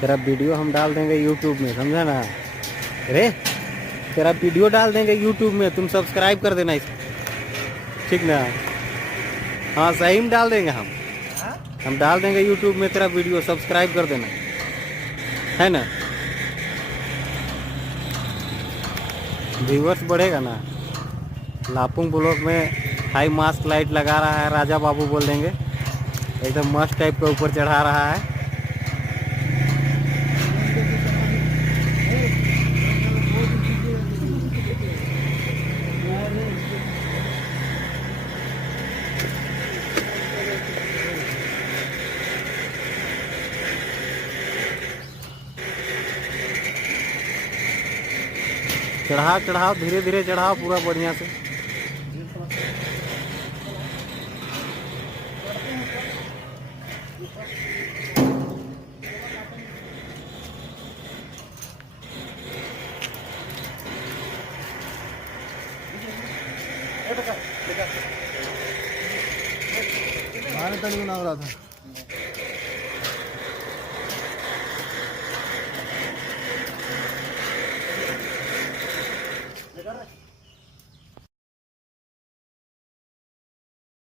तेरा वीडियो हम डाल देंगे यूट्यूब में, समझा ना। अरे तेरा वीडियो डाल देंगे यूट्यूब में, तुम सब्सक्राइब कर देना इसको, ठीक ना। हाँ सही में डाल देंगे हम डाल देंगे यूट्यूब में तेरा वीडियो, सब्सक्राइब कर देना, है ना। व्यूअर्स बढ़ेगा ना। लापुंग ब्लॉक में हाई मास्क लाइट लगा रहा है, राजा बाबू बोल देंगे, एकदम मस्त टाइप के ऊपर चढ़ा रहा है। चढ़ाओ धीरे धीरे चढ़ाओ पूरा बढ़िया से। भारत बना रहा था।